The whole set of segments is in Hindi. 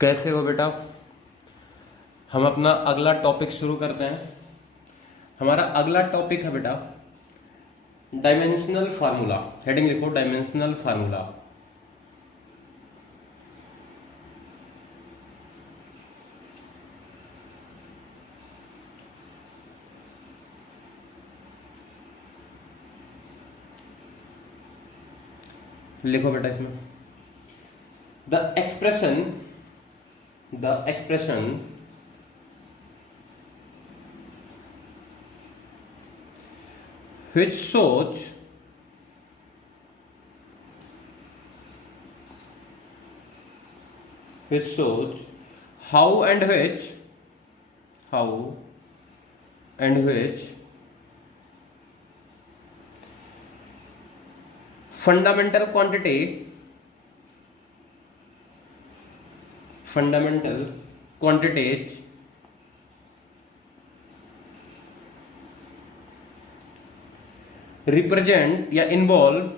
कैसे हो बेटा। हम अपना अगला टॉपिक शुरू करते हैं। हमारा अगला टॉपिक है बेटा डायमेंशनल फार्मूला। हेडिंग लिखो डायमेंशनल फार्मूला। लिखो बेटा इसमें the expression which shows how and which fundamental quantities represent या involve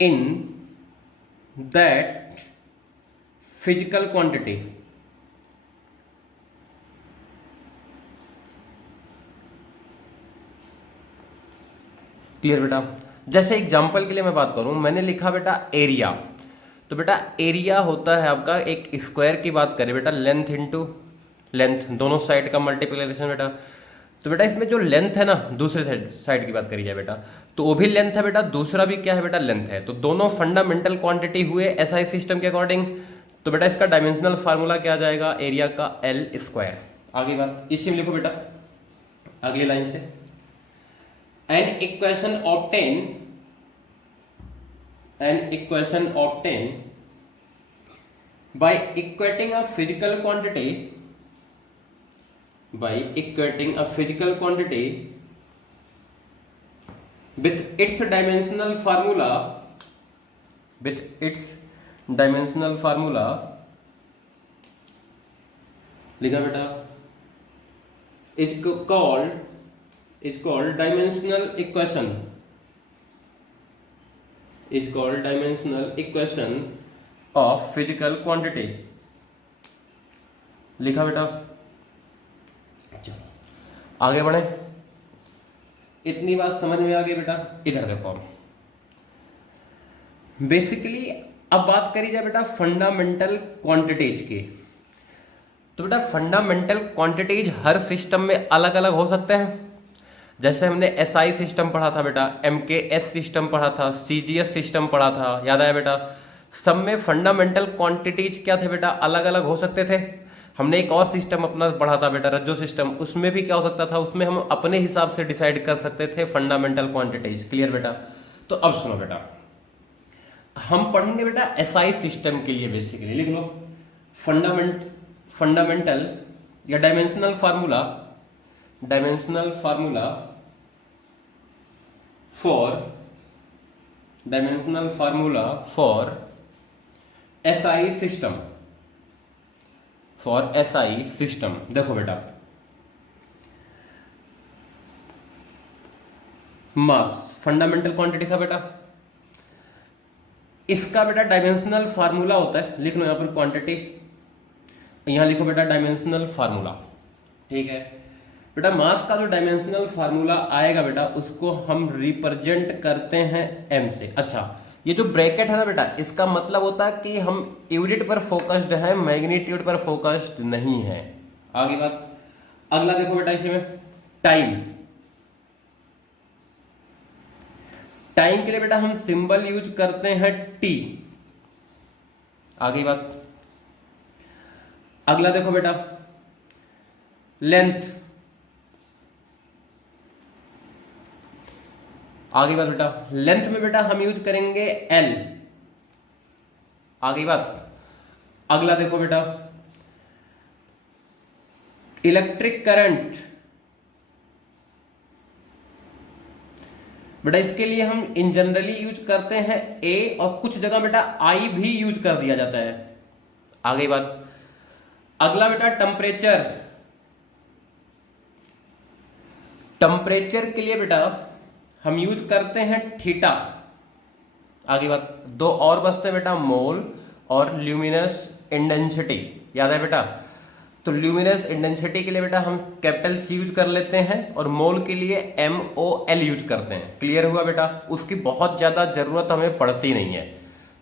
in that physical quantity। Clear बेटा। जैसे एग्जांपल के लिए मैं बात करूं, मैंने लिखा बेटा एरिया। तो बेटा एरिया होता है आपका एक स्क्वायर की बात करें बेटा, लेंथ इंटू लेंथ, दोनों साइड का मल्टीप्लिकेशन बेटा। तो बेटा इसमें जो लेंथ है ना, दूसरे साइड की बात करी जाए बेटा, तो वो भी लेंथ है बेटा, दूसरा भी क्या है बेटा, लेंथ है। तो दोनों फंडामेंटल क्वांटिटी हुए एसआई सिस्टम के अकॉर्डिंग। तो बेटा इसका डायमेंशनल फार्मूला क्या आ जाएगा, एरिया का एल स्क्वायर। आगे बात इसी में लिखो बेटा, अगली लाइन से an equation obtained by equating a physical quantity with its dimensional formula लिखा बेटा is called dimensional equation of physical quantity। लिखा बेटा। चलो आगे बढ़े। इतनी बात समझ में आ गई बेटा। इधर देखो, बेसिकली अब बात करी जाए बेटा फंडामेंटल क्वांटिटीज की। तो बेटा फंडामेंटल क्वांटिटीज हर सिस्टम में अलग अलग हो सकते हैं। जैसे हमने एसआई सिस्टम पढ़ा था बेटा, एमकेएस सिस्टम पढ़ा था, सीजीएस सिस्टम पढ़ा था, याद आया बेटा। सब में फंडामेंटल क्वांटिटीज क्या थे बेटा, अलग अलग हो सकते थे। हमने एक और सिस्टम अपना पढ़ा था बेटा, रज्जो सिस्टम, उसमें भी क्या हो सकता था, उसमें हम अपने हिसाब से डिसाइड कर सकते थे फंडामेंटल क्वांटिटीज। क्लियर बेटा। तो अब सुनो बेटा, हम पढ़ेंगे बेटा एसआई सिस्टम के लिए। बेसिकली लिख लो फंडामेंटल या dimensional formula for SI system. देखो बेटा, मास फंडामेंटल क्वांटिटी था बेटा, इसका बेटा डायमेंशनल फार्मूला होता है। लिख लो यहां पर क्वांटिटी, यहां लिखो बेटा डायमेंशनल फार्मूला। ठीक है बेटा। मास का जो डायमेंशनल फार्मूला आएगा बेटा, उसको हम रिप्रेजेंट करते हैं एम से। अच्छा, ये जो ब्रैकेट है ना बेटा, इसका मतलब होता है कि हम यूनिट पर फोकस्ड है, मैग्नीट्यूड पर फोकस्ड नहीं है। आगे बात, अगला देखो बेटा इसमें टाइम के लिए बेटा हम सिंबल यूज करते हैं टी। आगे बात, अगला देखो बेटा लेंथ। आगे बात बेटा, लेंथ में बेटा हम यूज करेंगे एल। आगे बात, अगला देखो बेटा इलेक्ट्रिक करंट। बेटा इसके लिए हम इन जनरली यूज करते हैं ए, और कुछ जगह बेटा आई भी यूज कर दिया जाता है। आगे बात, अगला बेटा टेम्परेचर। टेम्परेचर के लिए बेटा हम यूज करते हैं थीटा। आगे बात, दो और बचते हैं बेटा, मोल और ल्यूमिनस इंटेंसिटी। याद है बेटा? तो ल्यूमिनस इंटेंसिटी के लिए बेटा हम कैपिटल सी यूज कर लेते हैं और मोल के लिए MOL यूज करते हैं। क्लियर हुआ बेटा? उसकी बहुत ज्यादा जरूरत हमें पड़ती नहीं है।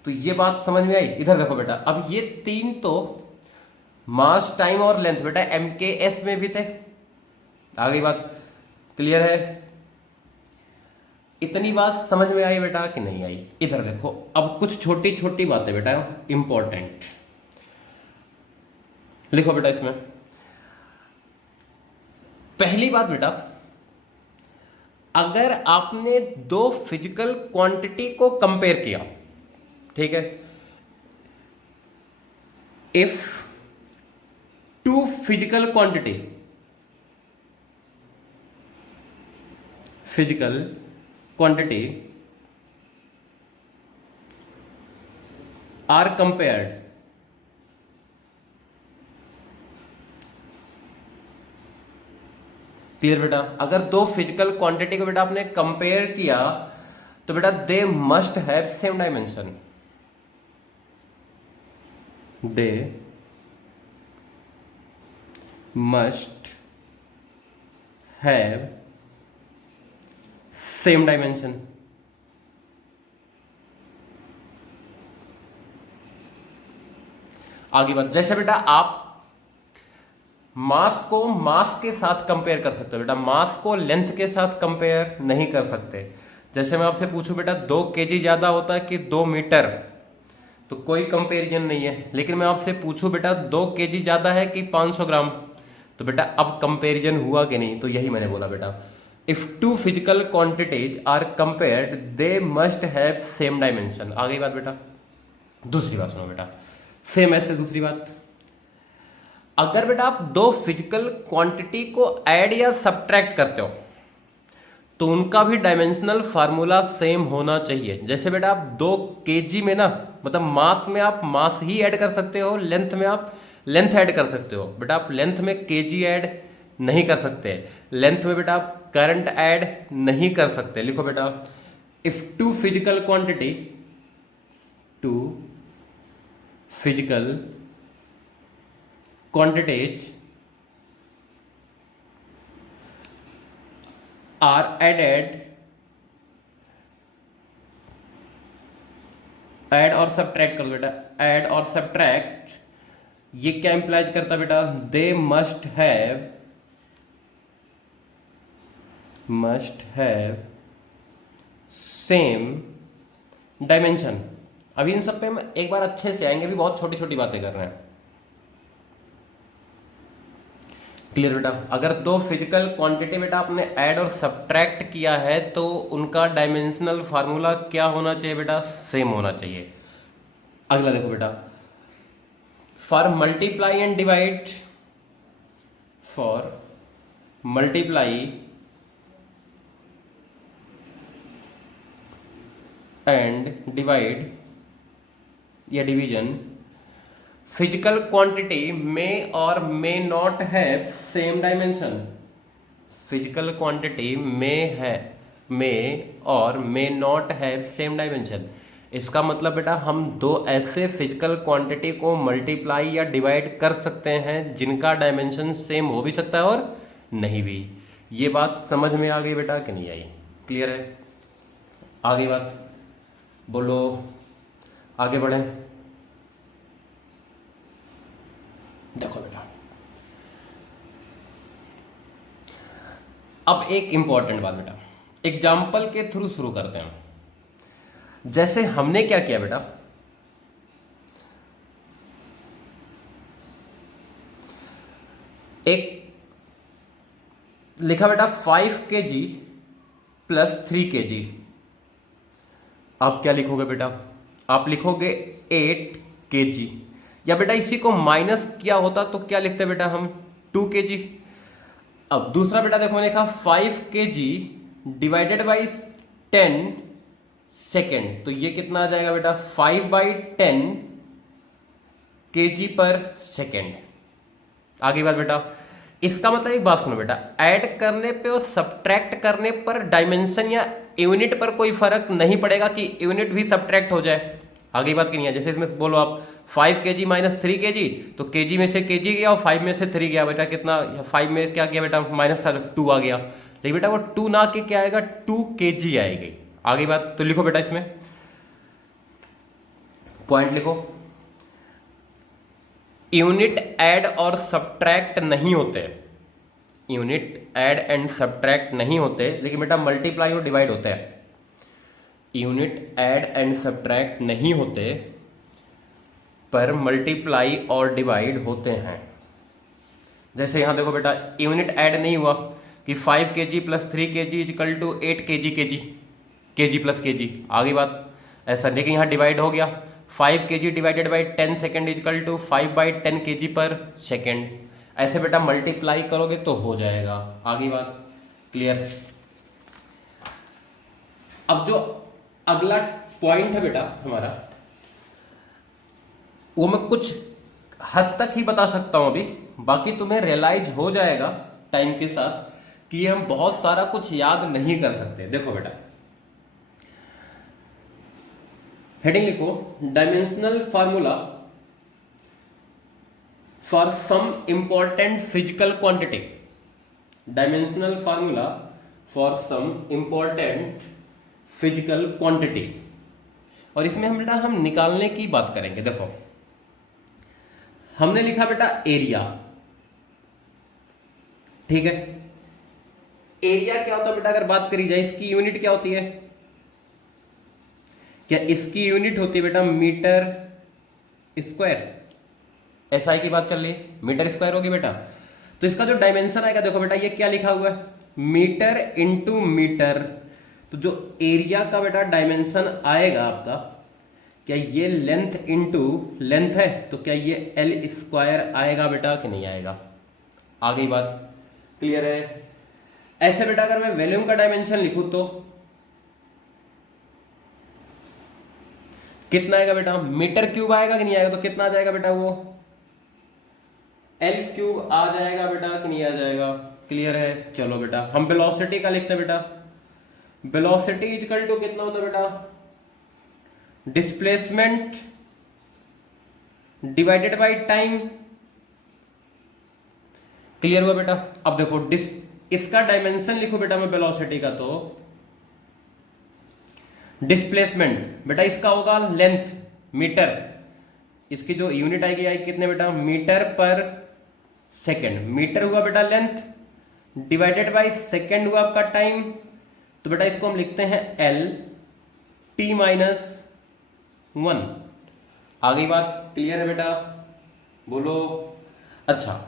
तो ये बात समझ में आई? इधर देखो बेटा, अब ये तीन तो मास, टाइम और लेंथ बेटा MKS में भी थे। आगे बात क्लियर है? इतनी बात समझ में आई बेटा कि नहीं आई? इधर देखो, अब कुछ छोटी छोटी बातें बेटा इंपॉर्टेंट लिखो बेटा इसमें। पहली बात बेटा, अगर आपने दो फिजिकल क्वांटिटी को कंपेयर किया, ठीक है, if two physical quantity are compared, clear बेटा? अगर दो फिजिकल क्वांटिटी को बेटा आपने कंपेयर किया तो बेटा दे must have same dimension, they must have same dimension. आगे बात, जैसे बेटा आप मास को मास के साथ कंपेयर कर सकते हो बेटा, मास को लेंथ के साथ कंपेयर नहीं कर सकते। जैसे मैं आपसे पूछूं बेटा 2 kg ज्यादा होता है कि 2 मीटर, तो कोई कंपेरिजन नहीं है। लेकिन मैं आपसे पूछूं बेटा 2 kg ज्यादा है कि 500 ग्राम, तो बेटा अब कंपेरिजन हुआ कि नहीं? तो यही मैंने बोला बेटा, if two physical quantities are compared they must have same dimension. आ गई बात बेटा? दूसरी बात सुनो बेटा, सेम ऐसे दूसरी बात, अगर बेटा आप दो फिजिकल क्वांटिटी को ऐड या सब्ट्रैक्ट करते हो तो उनका भी डायमेंशनल फार्मूला सेम होना चाहिए। जैसे बेटा आप 2 kg में ना, मतलब मास में आप मास ही ऐड कर सकते हो, लेंथ में आप लेंथ ऐड कर सकते हो। बेटा आप लेंथ में kg ऐड नहीं कर सकते, लेंथ में बेटा आप करंट ऐड नहीं कर सकते। लिखो बेटा, if two physical quantity, two physical quantities are added, add और सब्ट्रैक्ट कर बेटा, ऐड और सब्ट्रैक्ट, ये क्या इंप्लाइज करता बेटा? दे मस्ट हैव सेम डायमेंशन। अभी इन सब पे हम एक बार अच्छे से आएंगे, भी बहुत छोटी छोटी बातें कर रहे हैं। क्लियर बेटा? अगर दो फिजिकल क्वांटिटी बेटा आपने ऐड और सब्ट्रैक्ट किया है तो उनका डायमेंशनल फार्मूला क्या होना चाहिए बेटा? सेम होना चाहिए। अगला देखो बेटा, for multiply and divide, for multiply and divide या डिवीजन, फिजिकल क्वांटिटी में और may not have same dimension. Physical quantity में और may not have same dimension. इसका मतलब बेटा हम दो ऐसे फिजिकल क्वांटिटी को मल्टीप्लाई या डिवाइड कर सकते हैं जिनका डायमेंशन सेम हो भी सकता है और नहीं भी। ये बात समझ में आ गई बेटा कि नहीं आई? क्लियर है? आगे बात बोलो, आगे बढ़े। देखो बेटा, अब एक इंपॉर्टेंट बात बेटा, एग्जाम्पल के थ्रू शुरू करते हैं। जैसे हमने क्या किया बेटा, एक लिखा बेटा 5 kg प्लस 3 kg। आप क्या लिखोगे बेटा? आप लिखोगे 8 kg, या बेटा इसी को माइनस किया होता तो क्या लिखते बेटा हम? 2 kg। अब दूसरा बेटा देखो, मैंने लिखा 5 kg डिवाइडेड बाई 10 सेकेंड, तो ये कितना आ जाएगा बेटा? 5/10 kg पर सेकेंड। आगे बात बेटा, इसका मतलब एक बात सुनो बेटा, ऐड करने पे और सब्ट्रैक्ट करने पर डायमेंशन या यूनिट पर कोई फर्क नहीं पड़ेगा कि यूनिट भी सब्ट्रैक्ट हो जाए। आगे बात नहीं है, जैसे इसमें बोलो आप 5 kg माइनस 3 kg, तो kg में से kg गया और 5 में से 3 गया बेटा, कितना 5 में क्या गया बेटा, माइनस था, 2 आ गया। लेकिन बेटा वो 2 ना के क्या आएगा, 2 kg आएगी। आगे बात तो लिखो बेटा, इसमें पॉइंट लिखो, यूनिट ऐड और सब्ट्रैक्ट नहीं होते, यूनिट ऐड एंड सब्ट्रैक्ट नहीं होते, लेकिन बेटा मल्टीप्लाई और डिवाइड होते हैं। यूनिट ऐड एंड सब्ट्रैक्ट नहीं होते पर मल्टीप्लाई और डिवाइड होते हैं। जैसे यहां देखो बेटा, यूनिट ऐड नहीं हुआ कि 5 kg plus 3 kg equal to 8 kg plus kg, आगे बात ऐसा, लेकिन यहां डिवाइड हो गया, 5 kg divided by 10 second equal to 5/10 kg पर सेकेंड। ऐसे बेटा मल्टीप्लाई करोगे तो हो जाएगा। आगे बात क्लियर। अब जो अगला पॉइंट है बेटा हमारा, वो मैं कुछ हद तक ही बता सकता हूं अभी, बाकी तुम्हें रियलाइज हो जाएगा टाइम के साथ कि हम बहुत सारा कुछ याद नहीं कर सकते। देखो बेटा, हेडिंग लिखो, dimensional formula for some important physical quantity, dimensional formula for some important physical quantity. और इसमें हम बेटा हम निकालने की बात करेंगे। देखो हमने लिखा बेटा एरिया, ठीक है। एरिया क्या होता है बेटा, अगर बात करी जाए इसकी यूनिट क्या होती है, क्या इसकी यूनिट होती है बेटा मीटर स्क्वायर। एसआई की बात चल रही है, मीटर स्क्वायर होगी बेटा। तो इसका जो डायमेंशन आएगा, देखो बेटा ये क्या लिखा हुआ है, मीटर इंटू मीटर। तो जो एरिया का बेटा डायमेंशन आएगा आपका, क्या ये लेंथ इंटू लेंथ है, तो क्या ये एल स्क्वायर आएगा बेटा कि नहीं आएगा। आगे बात क्लियर है। ऐसे बेटा अगर मैं वॉल्यूम का डायमेंशन लिखूं तो कितना आएगा बेटा, मीटर क्यूब आएगा कि नहीं आएगा, तो कितना आ जाएगा बेटा, वो एल क्यूब आ जाएगा बेटा कि नहीं आ जाएगा। क्लियर है। चलो बेटा हम वेलोसिटी का लिखते हैं बेटा, वेलोसिटी इक्वल टू कितना होता है बेटा, displacement divided by time. Clear हुआ बेटा। अब देखो इसका डायमेंशन लिखो बेटा मैं वेलोसिटी का, तो डिस्प्लेसमेंट बेटा इसका होगा लेंथ मीटर, इसकी जो यूनिट आएगी कितने बेटा, मीटर पर सेकेंड। मीटर हुआ बेटा लेंथ, डिवाइडेड बाय सेकेंड हुआ आपका टाइम। तो बेटा इसको हम लिखते हैं एल टी माइनस 1। आगे बात क्लियर है बेटा, बोलो। अच्छा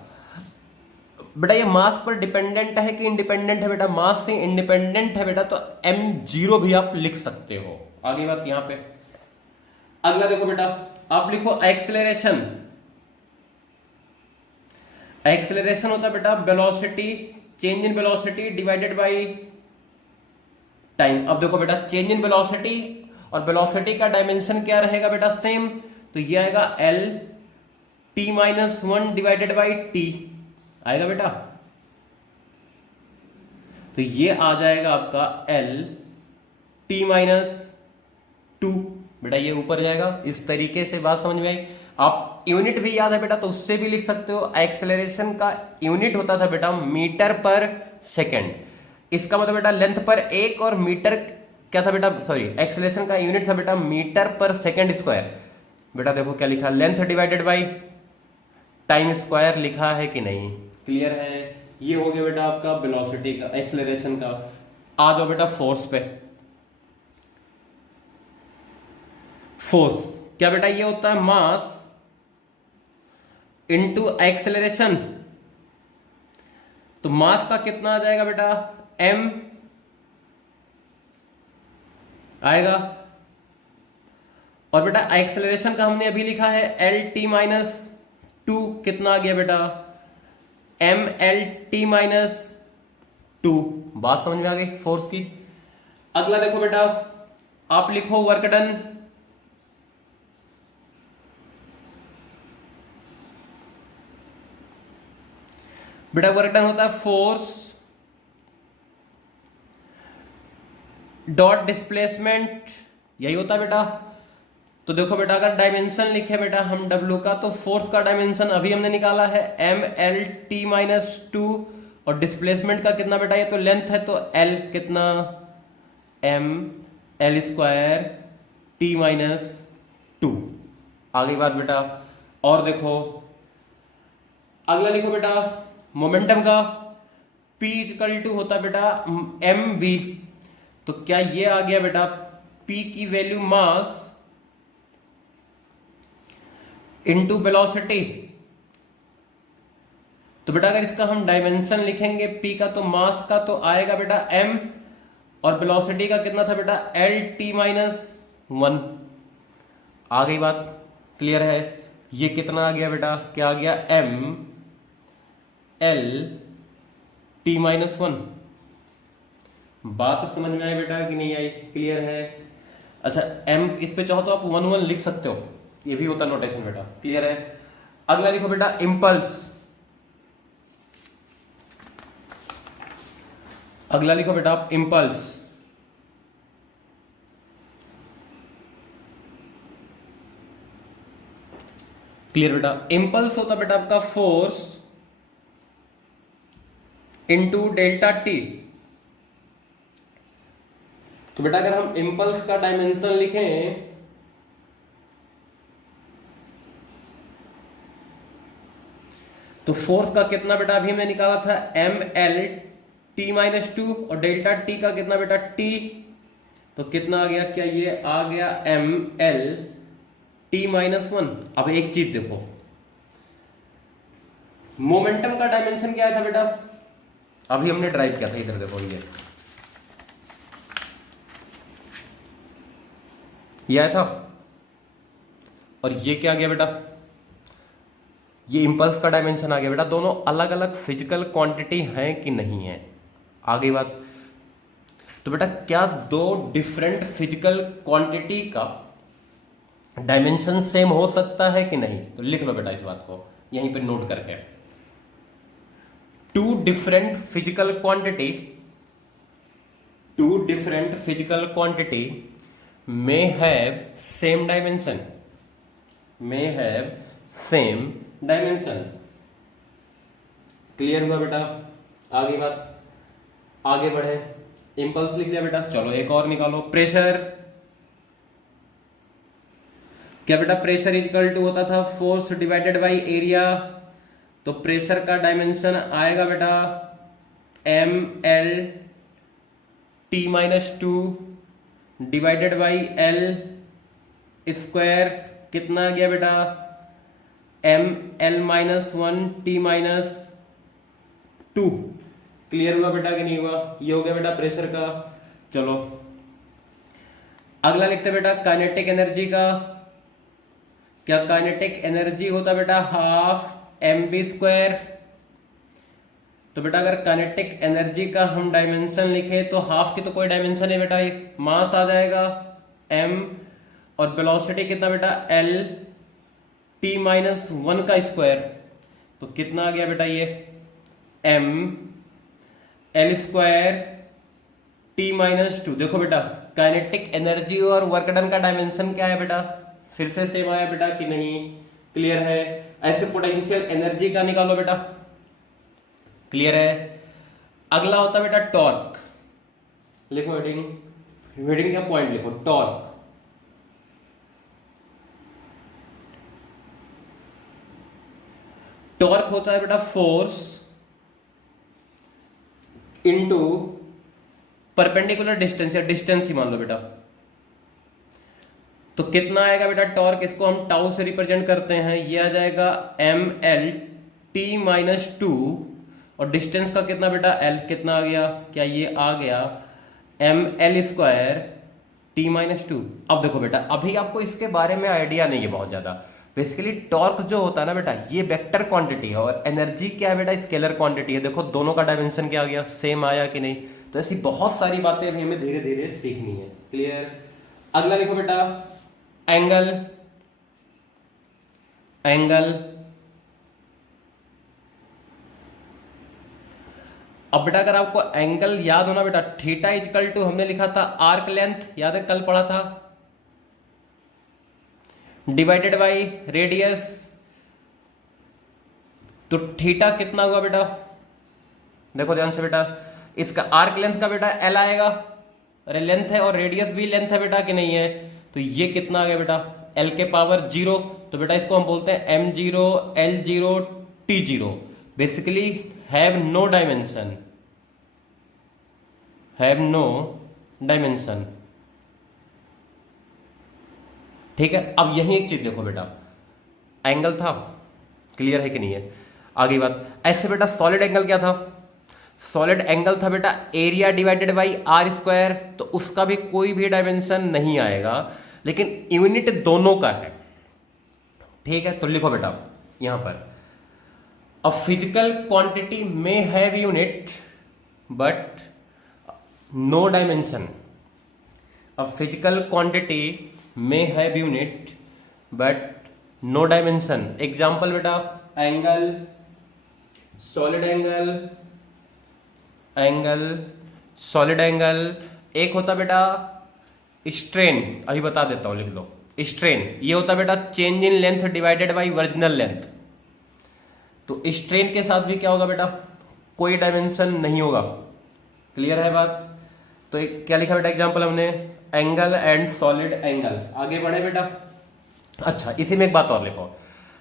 बेटा ये मास पर डिपेंडेंट है कि इंडिपेंडेंट है बेटा, मास से इंडिपेंडेंट है बेटा, तो m0 भी आप लिख सकते हो। आगे बात यहां पे। अगला देखो बेटा, आप लिखो एक्सेलरेशन। एक्सेलरेशन होता है बेटा velocity, change in velocity divided by time. अब देखो बेटा चेंज इन वेलोसिटी और वेलोसिटी का डायमेंशन क्या रहेगा बेटा, सेम। तो ये आएगा L T minus 1 divided by T आएगा बेटा। तो ये आ जाएगा आपका एल टी माइनस 2 बेटा, ये ऊपर जाएगा। इस तरीके से बात समझ में आई। आप यूनिट भी याद है बेटा तो उससे भी लिख सकते हो। एक्सेलरेशन का यूनिट होता था बेटा मीटर पर सेकेंड। इसका मतलब बेटा लेंथ पर एक और मीटर क्या था बेटा, सॉरी एक्सेलरेशन का यूनिट था बेटा मीटर पर सेकेंड स्क्वायर। बेटा देखो क्या लिखा, length divided by time square लिखा है कि नहीं। क्लियर है। ये हो गया बेटा आपका वेलोसिटी का, एक्सेलरेशन का। आ जाओ बेटा फोर्स पे। फोर्स क्या बेटा, ये होता है मास इनटू एक्सेलरेशन। तो मास का कितना आ जाएगा बेटा, m आएगा। और बेटा एक्सेलरेशन का हमने अभी लिखा है एल टी माइनस 2, कितना आ गया बेटा, एम एल टी माइनस 2। बात समझ में आ गई फोर्स की। अगला देखो बेटा, आप लिखो वर्क डन। बेटा वर्क डन होता है फोर्स डॉट डिस्प्लेसमेंट, यही होता है बेटा। तो देखो बेटा अगर डायमेंशन लिखे बेटा हम W का, तो फोर्स का डायमेंशन अभी हमने निकाला है ML_T-2, और डिस्प्लेसमेंट का कितना बेटा, ये तो लेंथ है तो L कितना ML²T-2। आगे बात बेटा, और देखो अगला लिखो बेटा मोमेंटम का P = होता बेटा mv। तो क्या ये आ गया बेटा P की वैल्यू मास इनटू वेलोसिटी। तो बेटा अगर इसका हम डायमेंशन लिखेंगे P का, तो मास का तो आएगा बेटा m, और वेलोसिटी का कितना था बेटा L_T-1। आ गई बात, क्लियर है। ये कितना आ गया बेटा, क्या आ गया ML_T-1। बात समझ में आई बेटा कि नहीं आई, क्लियर है। अच्छा m इस पे चाहो तो आप 1 लिख सकते हो, ये भी होता नोटेशन बेटा, क्लियर है। अगला लिखो बेटा इंपल्स। अगला लिखो बेटा आप इंपल्स। क्लियर बेटा, इंपल्स होता बेटा आपका फोर्स इनटू डेल्टा टी। तो बेटा अगर हम इंपल्स का डायमेंशन लिखें, तो फोर्स का कितना बेटा अभी हमने निकाला था ML_T-2, और डेल्टा टी का कितना बेटा T। तो कितना आ गया, क्या ये आ गया ML_T-1। अब एक चीज देखो, मोमेंटम का डायमेंशन क्या आया था बेटा, अभी हमने ड्राइव किया था, इधर देखो ये आया था, और ये क्या आ गया बेटा, ये इंपल्स का डायमेंशन आ गया बेटा। दोनों अलग अलग फिजिकल क्वांटिटी हैं कि नहीं है, आ गई बात। तो बेटा क्या दो डिफरेंट फिजिकल क्वांटिटी का डायमेंशन सेम हो सकता है कि नहीं, तो लिख लो बेटा इस बात को यहीं पे नोट करके। Two different physical quantity may have same dimension, clear हुआ बेटा। आगे बात, आगे बढ़े, इंपल्स लिख लिया बेटा, चलो एक और निकालो। प्रेशर, क्या बेटा प्रेशर = होता था फोर्स डिवाइडेड बाय एरिया। तो प्रेशर का डायमेंशन आएगा बेटा ML_T-2 डिवाइडेड बाई L², कितना आ गया बेटा ML-1T-2। क्लियर हुआ बेटा कि नहीं हुआ, ये हो गया बेटा प्रेशर का। चलो अगला लिखते बेटा काइनेटिक एनर्जी का। क्या काइनेटिक एनर्जी होता बेटा ½ mv²। तो बेटा अगर काइनेटिक एनर्जी का हम डायमेंशन लिखे, तो हाफ की तो कोई डायमेंशन है बेटा, एक मास आ जाएगा m, और वेलोसिटी कितना बेटा L_T-1 का स्क्वायर। तो कितना आ गया बेटा ये ML²T-2। देखो बेटा काइनेटिक एनर्जी और वर्क डन का डायमेंशन क्या है बेटा, फिर से सेम आया बेटा कि नहीं, क्लियर है। ऐसे पोटेंशियल एनर्जी का निकालो बेटा, क्लियर है। अगला होता बेटा टॉर्क। लिखो हेडिंग क्या पॉइंट लिखो, टॉर्क। टॉर्क होता है बेटा फोर्स इनटू परपेंडिकुलर डिस्टेंस, या डिस्टेंस ही मान लो बेटा। तो कितना आएगा बेटा टॉर्क, इसको हम टाउ से रिप्रेजेंट करते हैं, ये आ जाएगा ML_T-2, और डिस्टेंस का कितना बेटा L, कितना आ गया, क्या ये आ गया ML²T-2। अब देखो बेटा अभी आपको इसके बारे में आइडिया नहीं है बहुत ज्यादा। बेसिकली टॉर्क जो होता है ना बेटा, ये वेक्टर क्वांटिटी है, और एनर्जी क्या है बेटा, स्केलर क्वांटिटी है। देखो दोनों का डायमेंशन क्या आ गया, सेम आया कि नहीं। तो ऐसी बहुत सारी बातें अभी हमें धीरे धीरे सीखनी है, क्लियर। अगला लिखो बेटा एंगल। अब बेटा अगर आपको एंगल याद होना बेटा, थीटा इजकल टू हमने लिखा था आर्क लेंथ, याद है कल पढ़ा था, डिवाइडेड बाई रेडियस। तो थीटा कितना हुआ बेटा, देखो ध्यान से बेटा, इसका आर्क लेंथ का बेटा एल आएगा, अरे लेंथ है और रेडियस भी लेंथ है बेटा कि नहीं है, तो ये कितना आ गया बेटा एल के पावर 0। तो बेटा इसको हम बोलते हैं m0 l0 t0, basically have no dimension, have no dimension. ठीक है, अब यही एक चीज देखो बेटा, एंगल था, क्लियर है कि नहीं है, आगे बात ऐसे बेटा सॉलिड एंगल क्या था, सॉलिड एंगल था बेटा area divided by r square, तो उसका भी कोई भी डायमेंशन नहीं आएगा, लेकिन यूनिट दोनों का है। ठीक है, तो लिखो बेटा यहां पर, a physical quantity may have unit but no dimension, a physical quantity may have unit but no dimension. Example बेटा angle, solid angle, angle, solid angle, एक होता बेटा स्ट्रेन, अभी बता देता हूं लिख लो, स्ट्रेन ये होता बेटा change in length divided by original length. तो स्ट्रेन के साथ भी क्या होगा बेटा, कोई डायमेंशन नहीं होगा, क्लियर है बात। तो एक क्या लिखा बेटा एग्जांपल हमने, एंगल एंड सॉलिड एंगल। आगे बढ़े बेटा, अच्छा इसी में एक बात और लिखो,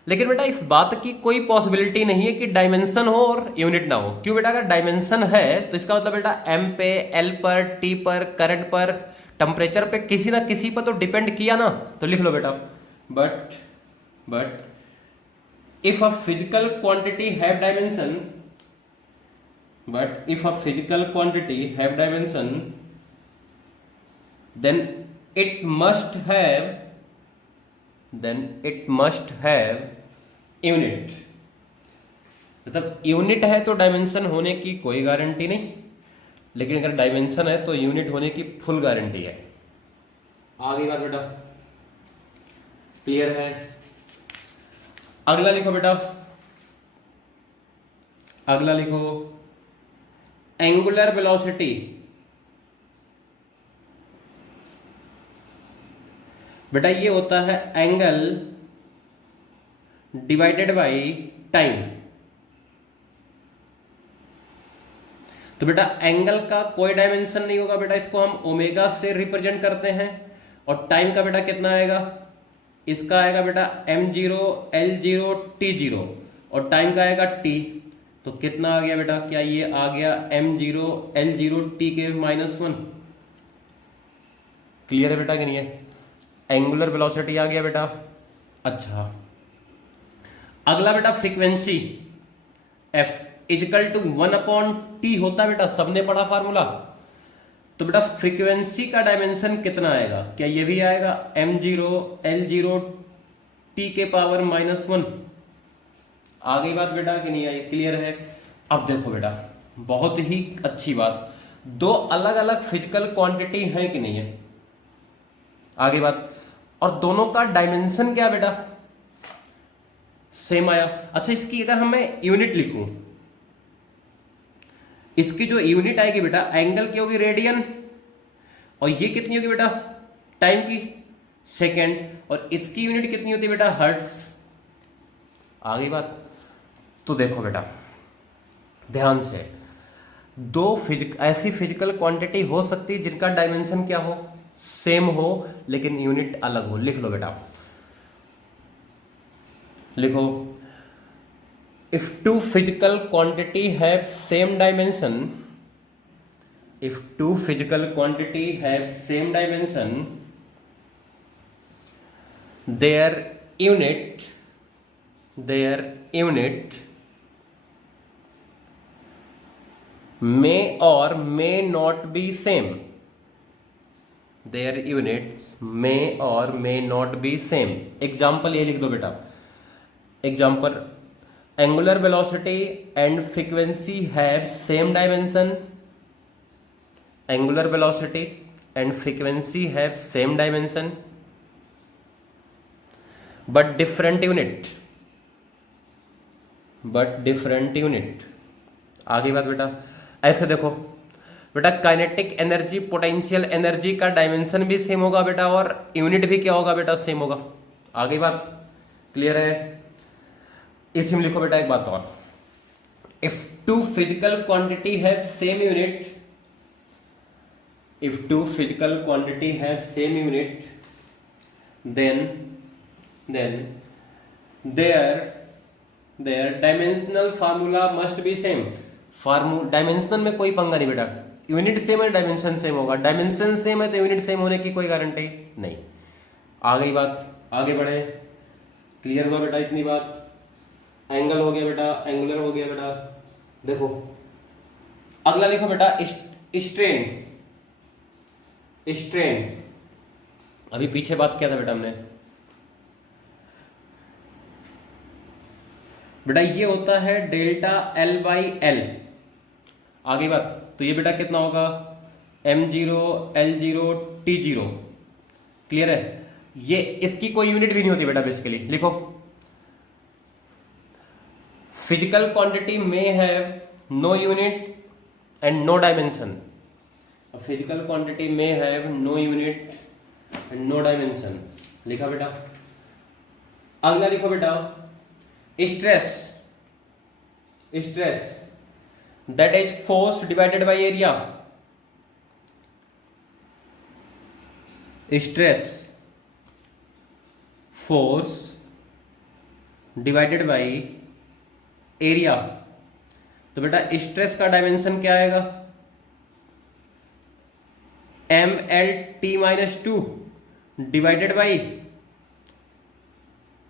लेकिन बेटा इस बात की कोई पॉसिबिलिटी नहीं है कि डायमेंशन हो और यूनिट ना हो। क्यों बेटा, अगर डायमेंशन है तो इसका मतलब बेटा एम पे, एल पर, टी पर, करंट पर, टेम्परेचर पे, किसी ना किसी पर तो डिपेंड किया ना। तो लिख लो बेटा, but if a physical quantity have dimension, but if a physical quantity have dimension then it must have, then it must have unit। मतलब यूनिट है तो डायमेंशन होने की कोई गारंटी नहीं, लेकिन अगर डायमेंशन है तो यूनिट होने की फुल गारंटी है। आगे बात बेटा क्लियर है। अगला लिखो बेटा, अगला लिखो एंगुलर वेलोसिटी। बेटा ये होता है एंगल डिवाइडेड बाय टाइम। तो बेटा एंगल का कोई डायमेंशन नहीं होगा बेटा, इसको हम ओमेगा से रिप्रेजेंट करते हैं, और टाइम का बेटा कितना आएगा, इसका आएगा बेटा m0 l0 t0, और टाइम का आएगा t। तो कितना आ गया बेटा, क्या ये आ गया m0 l0 t के -1। क्लियर है बेटा कि नहीं है, एंगुलर वेलोसिटी आ गया बेटा। अच्छा अगला बेटा frequency, f is equal to 1/t होता बेटा, सबने पढ़ा फार्मूला। तो बेटा फ्रीक्वेंसी का डायमेंशन कितना आएगा, क्या ये भी आएगा m0 l0 t के पावर -1। आ गई बात बेटा कि नहीं आई, क्लियर है। अब देखो बेटा बहुत ही अच्छी बात, दो अलग अलग फिजिकल क्वांटिटी है कि नहीं है, आगे बात, और दोनों का डायमेंशन क्या बेटा सेम आया। अच्छा इसकी अगर हम मैं यूनिट लिखूं, इसकी जो यूनिट आएगी बेटा एंगल की होगी रेडियन, और ये कितनी होगी बेटा टाइम की सेकेंड, और इसकी यूनिट कितनी होती है बेटा हर्ट्ज। आ गई बात। तो देखो बेटा ध्यान से, दो ऐसी फिजिकल क्वांटिटी हो सकती है जिनका डायमेंशन क्या हो, सेम हो, लेकिन यूनिट अलग हो। लिख लो बेटा, लिखो, if two physical quantity have same dimension, if two physical quantity have same dimension, their unit may or may not be same, their units may or may not be same। Example ये लिख दो बेटा, example angular velocity and frequency have same dimension, angular velocity and frequency have same dimension but different unit, आगे बात बेटा, ऐसे देखो बेटा, काइनेटिक एनर्जी पोटेंशियल एनर्जी का डायमेंशन भी सेम होगा बेटा, और यूनिट भी क्या होगा बेटा, सेम होगा। आगे बात क्लियर है? इसी में लिखो बेटा एक बात और, इफ टू फिजिकल क्वांटिटी है same unit, if two physical quantity have same unit, then their dimensional formula must be same। Dimensional में कोई पंगा नहीं बेटा, यूनिट सेम है डायमेंशन सेम होगा, डायमेंशन सेम है तो यूनिट सेम होने की कोई गारंटी नहीं। आ गई बात, आगे बढ़े। क्लियर हुआ बेटा इतनी बात? एंगल हो गया बेटा, एंगुलर हो गया बेटा। देखो अगला लिखो बेटा, स्ट्रेन। स्ट्रेन अभी पीछे बात किया था बेटा हमने, बेटा ये होता है डेल्टा एल बाई एल। आगे बात, तो ये बेटा कितना होगा, m0 l0 t0। क्लियर है? ये इसकी कोई यूनिट भी नहीं होती बेटा बेसिकली। लिखो फिजिकल क्वांटिटी में है no unit and no dimension. Physical quantity में है no unit and no dimension. लिखा बेटा। अगला लिखो बेटा, stress. Stress that is force divided by area. Stress force divided by area. तो बेटा स्ट्रेस का डायमेंशन क्या आएगा, mlt-2 divided by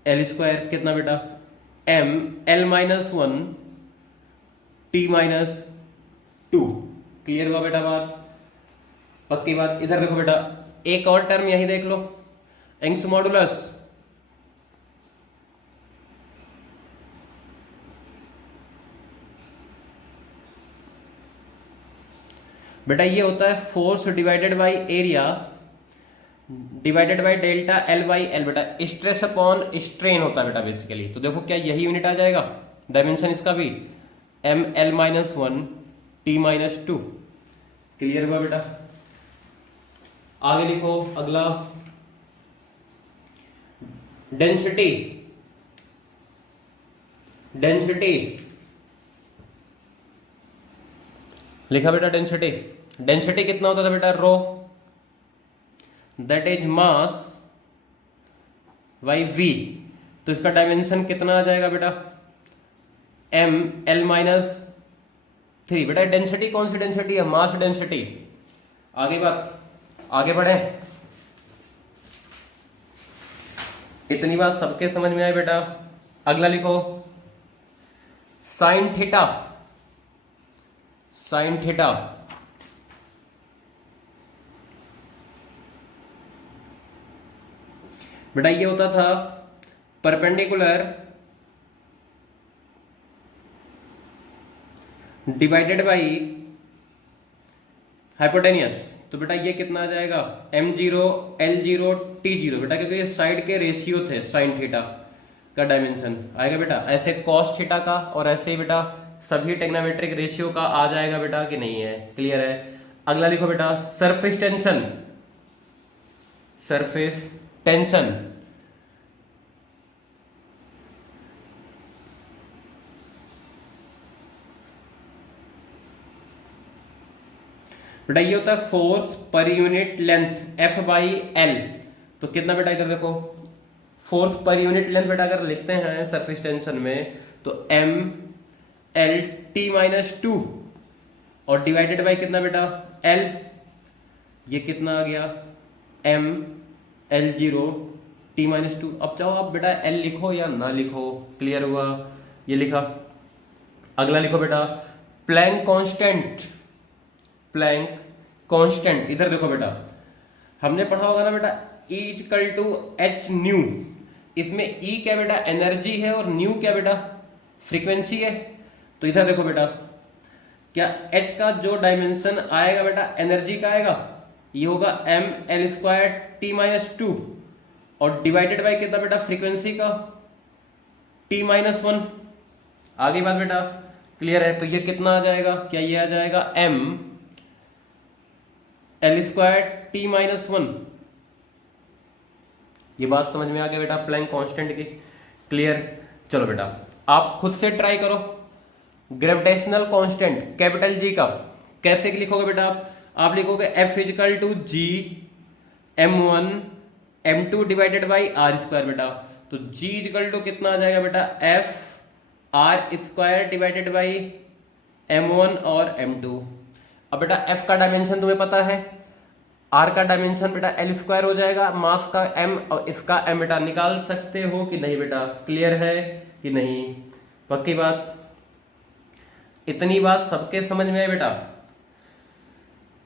L square. कितना बेटा, ml-1 t-2। क्लियर हुआ बेटा बात? पक्की बात। इधर देखो बेटा, एक और टर्म यही देख लो, यंग्स मॉडुलस। बेटा ये होता है force divided by area divided by delta L by L. बेटा स्ट्रेस अपॉन स्ट्रेन होता है बेटा बेसिकली। तो देखो क्या यही यूनिट आ जाएगा, डायमेंशन इसका भी ml-1 t-2। क्लियर हुआ बेटा? आगे लिखो अगला, डेंसिटी। डेंसिटी लिखा बेटा, डेंसिटी। डेंसिटी कितना होता था बेटा, rho that is mass by V. तो इसका डायमेंशन कितना आ जाएगा बेटा, ml-3। बेटा डेंसिटी कौन सी डेंसिटी है, मास डेंसिटी। आगे बात, आगे बढ़े। इतनी बात सबके समझ में आई बेटा? अगला लिखो, साइन थीटा। साइन थीटा बेटा ये होता था परपेंडिकुलर डिवाइडेड बाई हाइपोटेनियस। तो बेटा ये कितना आ जाएगा, m0 l0 t0। बेटा क्योंकि ये साइड के रेशियो थे, साइन थीटा का डायमेंशन आएगा बेटा ऐसे कॉस थीटा का, और ऐसे ही बेटा सभी टेक्नोमेट्रिक रेशियो का आ जाएगा बेटा कि नहीं है? क्लियर है? अगला लिखो बेटा, सरफेस टेंशन। सरफेस टेंशन बेटा ये होता है force per unit length F by L. तो कितना बेटा, इधर देखो फोर्स पर यूनिट लेंथ बेटा अगर लिखते हैं सरफेस टेंशन में तो mlt-2 और डिवाइडेड बाई कितना बेटा, L। ये कितना आ गया, ml0 t-2। अब चाहो आप बेटा L लिखो या ना लिखो। क्लियर हुआ? ये लिखा। अगला लिखो बेटा, प्लैंक कांस्टेंट। प्लैंक कांस्टेंट इधर देखो बेटा, हमने पढ़ा होगा ना बेटा, E equal to h nu. इसमें E क्या बेटा, एनर्जी है, और न्यू क्या बेटा, फ्रीक्वेंसी है। तो इधर देखो बेटा, क्या H का जो डायमेंशन आएगा बेटा एनर्जी का आएगा, ये होगा ml² t-2 और डिवाइडेड बाय कितना बेटा, फ्रीक्वेंसी का t-1। आगे बात बेटा, क्लियर है? तो ये कितना आ जाएगा, क्या ये आ जाएगा m L²T-1। ये बात समझ में आ गया बेटा प्लैंक कांस्टेंट की? क्लियर? चलो बेटा आप खुद से ट्राई करो। ग्रेविटेशनल कांस्टेंट कैपिटल जी का कैसे लिखोगे बेटा? आप लिखोगे F equal to G m1 m2 divided by r square बेटा। तो G इजिकल टू कितना आ जाएगा बेटा? F r square divided by m1 और m2। अब बेटा F का डायमेंशन तुम्हें पता है, R का डायमेंशन बेटा L² हो जाएगा, मास का m और इसका m बेटा निकाल सकते हो कि नहीं बेटा? क्लियर है कि नहीं? पक्की बात? इतनी बात सबके समझ में है बेटा?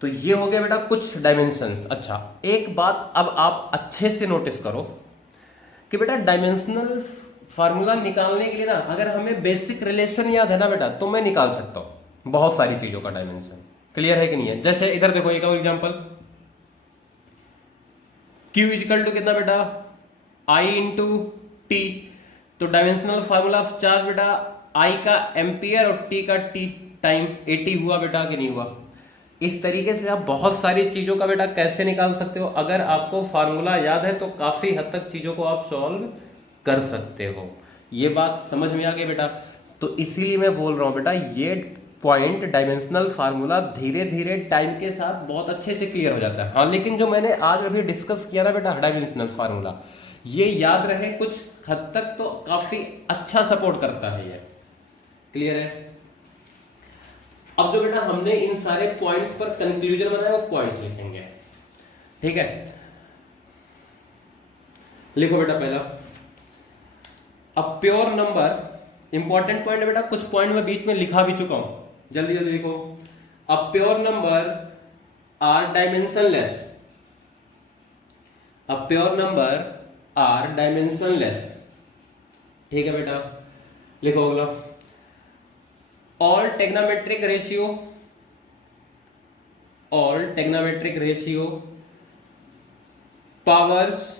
तो ये हो गया बेटा कुछ डायमेंशंस। अच्छा एक बात अब आप अच्छे से नोटिस करो कि बेटा डायमेंशनल फार्मूला निकालने के लिए ना अगर हमें बेसिक रिलेशन याद है ना बेटा तो मैं निकाल सकता हूं बहुत सारी चीजों का डायमेंशन। क्लियर है कि नहीं है? जैसे इधर देखो एक और एग्जांपल, Q इजिकल टू कितना बेटा? I into T. तो डायमेंशनल फार्मूला ऑफ चार्ज बेटा I का एम्पियर और T का T टाइम 80 हुआ बेटा कि नहीं हुआ? इस तरीके से आप बहुत सारी चीजों का बेटा कैसे निकाल सकते हो, अगर आपको फार्मूला याद है तो काफी हद तक चीजों को आप सॉल्व कर सकते हो। ये बात समझ में आ गई बेटा? तो इसीलिए मैं बोल रहा हूं बेटा ये पॉइंट डायमेंशनल फार्मूला धीरे धीरे टाइम के साथ बहुत अच्छे से क्लियर हो जाता है। हाँ लेकिन जो मैंने आज अभी डिस्कस किया ना बेटा डायमेंशनल फार्मूला, ये याद रहे कुछ हद तक तो काफी अच्छा सपोर्ट करता है ये। क्लियर है? अब जो बेटा हमने इन सारे पॉइंट्स पर कंक्लूजन बनाया वो पॉइंट्स लिखेंगे। ठीक है, लिखो बेटा पहला अ प्योर नंबर। इंपॉर्टेंट पॉइंट है बेटा, कुछ पॉइंट मैं बीच में लिखा भी चुका हूं, जल्दी जल्दी लिखो। A pure number are dimensionless. A pure number are dimensionless. ठीक है बेटा, लिखो अगला। All trigonometric ratio powers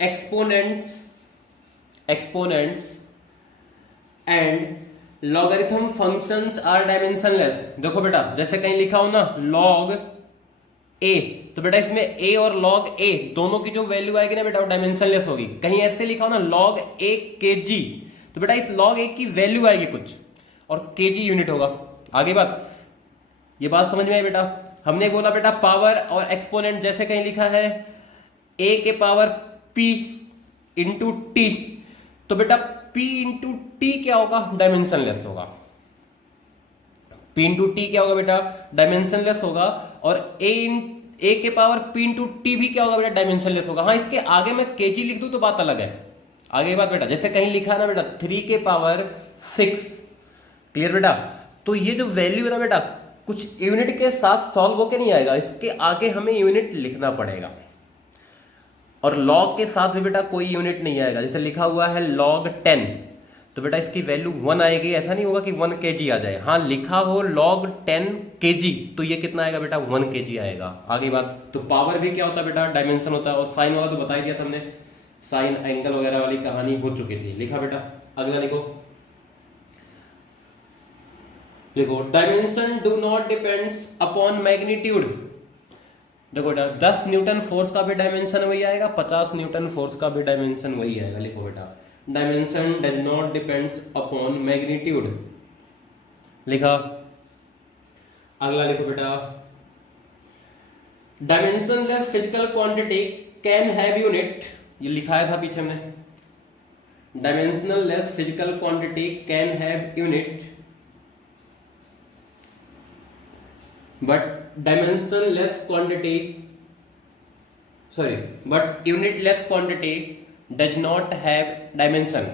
exponents and logarithm functions are dimensionless. देखो बेटा जैसे कहीं लिखा हो ना log a, तो बेटा इसमें a और log a दोनों की जो वैल्यू आएगी ना बेटा वो डायमेंशनलेस होगी। कहीं ऐसे लिखा हो ना log a kg, तो बेटा इस log a की वैल्यू आएगी कुछ और kg यूनिट होगा। आगे बात, ये बात समझ में आई बेटा? हमने बोला बेटा पावर और एक्सपोनेंट, जैसे कहीं लिखा है a के पावर p इंटू टी, तो बेटा p इंटू टी क्या होगा? डायमेंशनलेस होगा। p इंटू टी क्या होगा बेटा? डायमेंशनलेस होगा। और a के पावर p इंटू टी भी क्या होगा बेटा? डायमेंशनलेस होगा। हाँ इसके आगे मैं kg लिख दूं तो बात अलग है। आगे बात बेटा, जैसे कहीं लिखा है ना बेटा 3 के पावर 6। क्लियर बेटा? तो ये जो वैल्यू है ना बेटा कुछ यूनिट के साथ सॉल्व होके नहीं आएगा, इसके आगे हमें यूनिट लिखना पड़ेगा। और log के साथ भी बेटा कोई यूनिट नहीं आएगा। जैसे लिखा हुआ है log 10, तो बेटा इसकी वैल्यू 1 आएगी, ऐसा नहीं होगा कि 1 kg आ जाए। हाँ लिखा हो log 10 kg, तो ये कितना आएगा बेटा? 1 kg आएगा। आगे बात, तो पावर भी क्या होता है बेटा? डायमेंशन होता है। और साइन वाला तो बता ही दिया था हमने, साइन एंगल वगैरह वाली कहानी हो चुकी थी। लिखा बेटा? अगला लिखो dimension do not depends upon magnitude. देखो बेटा 10 न्यूटन फोर्स का भी डायमेंशन वही आएगा, 50 न्यूटन फोर्स का भी डायमेंशन वही आएगा। लिखो बेटा dimension does not depends upon magnitude. लिखा? अगला लिखो बेटा dimensionless physical quantity can have unit. ये लिखाया था पीछे हमने, dimensionless physical quantity can have unit but dimensionless quantity but unitless quantity does not have dimension।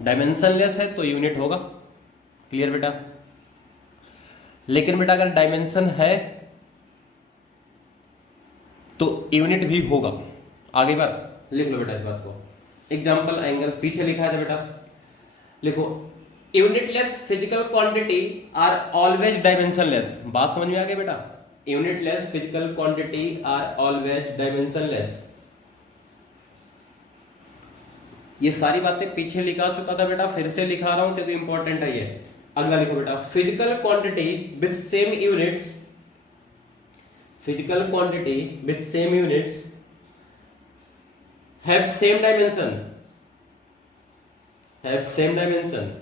Dimensionless है तो यूनिट होगा। क्लियर बेटा? लेकिन बेटा अगर डायमेंशन है तो यूनिट भी होगा। आगे बात, लिख लो बेटा इस बात को। एग्जांपल एंगल पीछे लिखा है बेटा, लिखो unitless physical quantity are always dimensionless. बात समझ में आ गई बेटा? Unitless physical quantity are always dimensionless. ये सारी बातें पीछे लिखा चुका था बेटा, फिर से लिखा रहा हूं क्योंकि इंपॉर्टेंट है ये। अगला लिखो बेटा, physical quantity with same units, physical quantity with same units have same dimension, have same dimension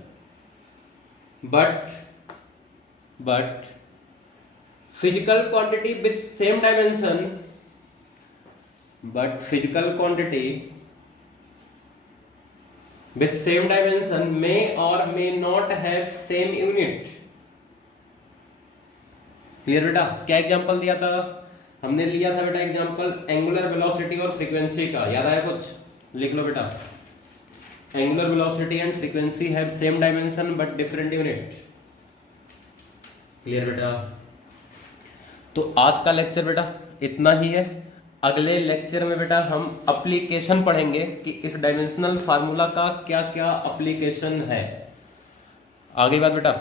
but physical quantity with same dimension, but physical quantity with same dimension may or may not have same unit। Clear बेटा? क्या एग्जांपल दिया था हमने? लिया था बेटा एग्जांपल एंगुलर वेलोसिटी और फ्रीक्वेंसी का, याद आया कुछ? लिख लो बेटा, angular velocity and frequency have same dimension but different unit. Clear बेटा? तो आज का लेक्चर बेटा इतना ही है। अगले लेक्चर में बेटा हम एप्लीकेशन पढ़ेंगे कि इस डायमेंशनल फार्मूला का क्या क्या एप्लीकेशन है। आगे बात बेटा।